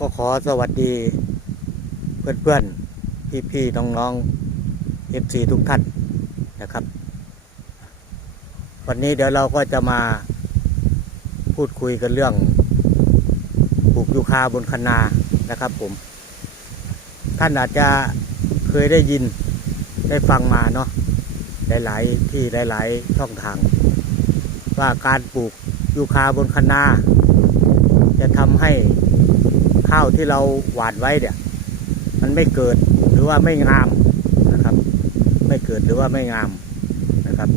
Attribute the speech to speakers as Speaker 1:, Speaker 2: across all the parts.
Speaker 1: ก็ขอสวัสดี เพื่อนๆ พี่ๆ น้องๆ FC ทุกท่านนะครับ วันนี้เดี๋ยวเราก็จะมาพูดคุยกันเรื่องปลูกยูคาบนคะนานะครับผม ท่านอาจจะเคยได้ยินได้ฟังมาเนาะหลายๆที่หลายๆช่องทาง ว่าการปลูกยูคาบนคะนาจะทำให้ ข้าวที่เราหวานไว้เนี่ย มันไม่เกิดหรือว่าไม่งามนะครับ ไม่เกิดหรือว่าไม่งามนะครับ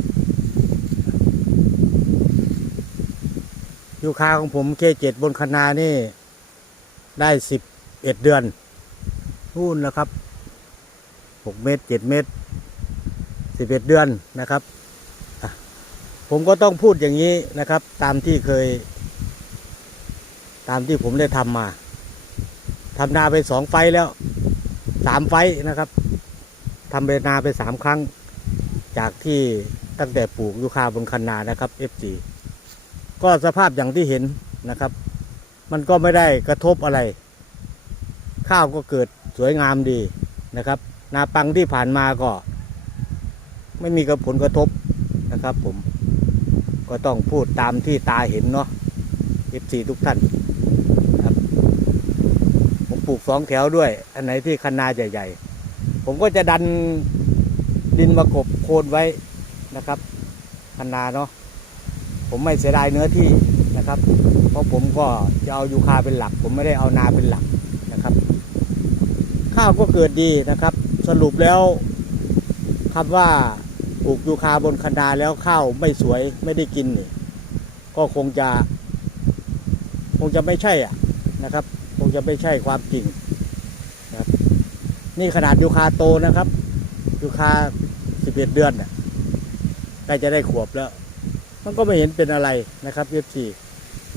Speaker 1: ยูคาของผมเคเจ็ดบนคะนานี่ ได้สิบเอ็ดเดือนนู่นแล้วครับหกเมตรเจ็ดเมตรสิบเอ็ดเดือนนะครับ ผมก็ต้องพูดอย่างนี้นะครับ ตามที่เคย ตามที่ผมได้ทำมา ทำนาไปสองไฟแล้วสามไฟนะครับทำไปนาไปสามครั้ง จากที่ตั้งแต่ปลูกยูคาบนคันนานะครับ FG ก็สภาพอย่างที่เห็นนะครับ มันก็ไม่ได้กระทบอะไร ข้าวก็เกิดสวยงามดีนะครับ นาปังที่ผ่านมาก็ ไม่มีกระผลกระทบนะครับ ผมก็ต้องพูดตามที่ตาเห็นเนาะ FC ทุกท่าน ปลูกสองแถวด้วย อันไหนที่คันนาใหญ่ ๆ ผมก็จะดันดินมากบโคนไว้นะครับคันนาเนาะผมไม่เสียดายเนื้อที่นะครับ เพราะผมก็จะเอายูคาเป็นหลัก ผมไม่ได้เอานาเป็นหลักนะครับ ข้าวก็เกิดดีนะครับ สรุปแล้วคำว่าปลูกยูคาบนคันนาแล้วข้าวไม่สวยไม่ได้กินนี่ก็คงจะ คงจะไม่ใช่อะนะครับ จะไม่ใช่ความจริงนะครับ นี่ขนาดยูคาโตนะครับยูคาสิบเอ็ดเดือนน่ะใกล้จะได้ขวบแล้ว มันก็ไม่เห็นเป็นอะไรนะครับเอฟซี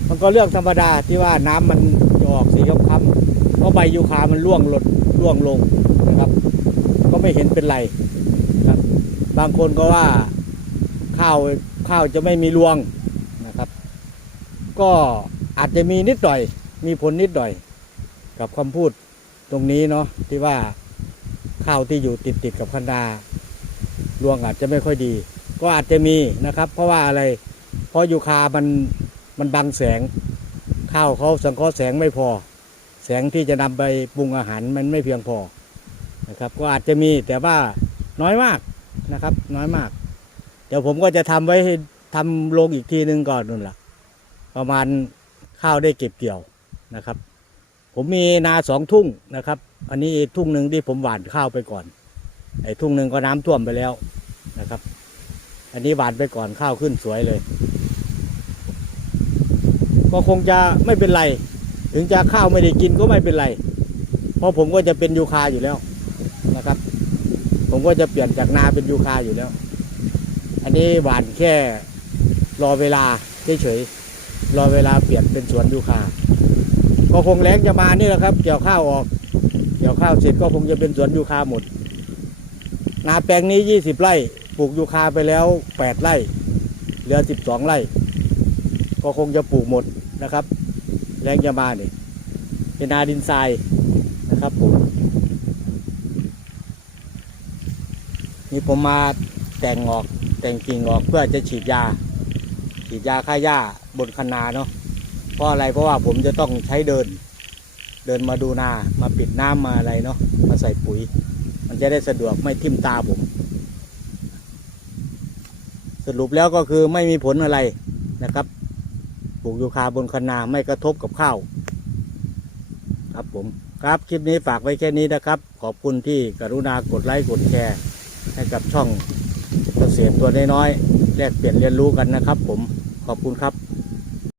Speaker 1: มันก็เรื่องธรรมดาที่ว่าน้ำมันจะออกสีค้ำๆเพราะใบยูคามันร่วงหล่นร่วงลงนะครับ ก็ไม่เห็นเป็นไรนะครับ บางคนก็ว่าข้าวข้าวจะไม่มีรวงนะครับ ก็อาจจะมีนิดหน่อย มีผลนิดหน่อย กับคำพูดตรงนี้เนาะที่ว่าข้าวที่อยู่ติดติดๆกับคันดารวงอาจจะไม่ค่อยดี ก็อาจจะมีนะครับ เพราะว่าอะไร เพราะยูคามันมันบังแสงข้าวเขาสังเคราะห์แสงไม่พอ แสงที่จะนำไปปรุงอาหารมันไม่เพียงพอนะครับ ก็อาจจะมีแต่ว่าน้อยมากนะครับ น้อยมาก เดี๋ยวผมก็จะทำไว้ให้ทำลงอีกทีหนึ่งก่อนนู่นแหละประมาณข้าวได้เก็บเกี่ยวนะครับ ผมมีนาสองทุ่งนะครับ อันนี้ทุ่งหนึ่งที่ผมหว่านข้าวไปก่อน ไอ้ทุ่งหนึ่งก็น้ำท่วมไปแล้วนะครับ อันนี้หว่านไปก่อนข้าวขึ้นสวยเลย ก็คงจะไม่เป็นไร ถึงจะข้าวไม่ได้กินก็ไม่เป็นไร เพราะผมก็จะเป็นยูคาอยู่แล้วนะครับ ผมก็จะเปลี่ยนจากนาเป็นยูคาอยู่แล้ว อันนี้หว่านแค่รอเวลาเฉยๆรอเวลาเปลี่ยนเป็นสวนยูคา ก็คงแรงจะมานี่แหละครับ เกี่ยวข้าวออก เกี่ยวข้าวเสร็จก็คงจะเป็นสวนยูคาหมด นาแปลงนี้ยี่สิบไร่ ปลูกยูคาไปแล้วแปดไร่ เหลือสิบสองไร่ ก็คงจะปลูกหมดนะครับ แรงจะมาเนี่ยเป็นนาดินทรายนะครับผมนี่ผมมาแต่งออกแต่งกิ่งออกเพื่อจะฉีดยา ฉีดยาฆ่าหญ้าบนคันนาเนาะ ราะอะไรเพราะว่าผมจะต้องใช้เดิน เดินมาดูนามาปิดน้ำมาอะไรเนาะมาใส่ปุ๋ย มันจะได้สะดวกไม่ทิ่มตาผม สรุปแล้วก็คือไม่มีผลอะไรนะครับปลูกยูคาบนคันนาไม่กระทบกับข้าวครับผมครับคลิปนี้ฝากไว้แค่นี้นะครับ ขอบคุณที่กรุณากดไลค์กดแชร์ ให้กับช่องเกษตรตัวน้อยๆแลกเปลี่ยนเรียนรู้กันนะครับ ผมขอบคุณครับ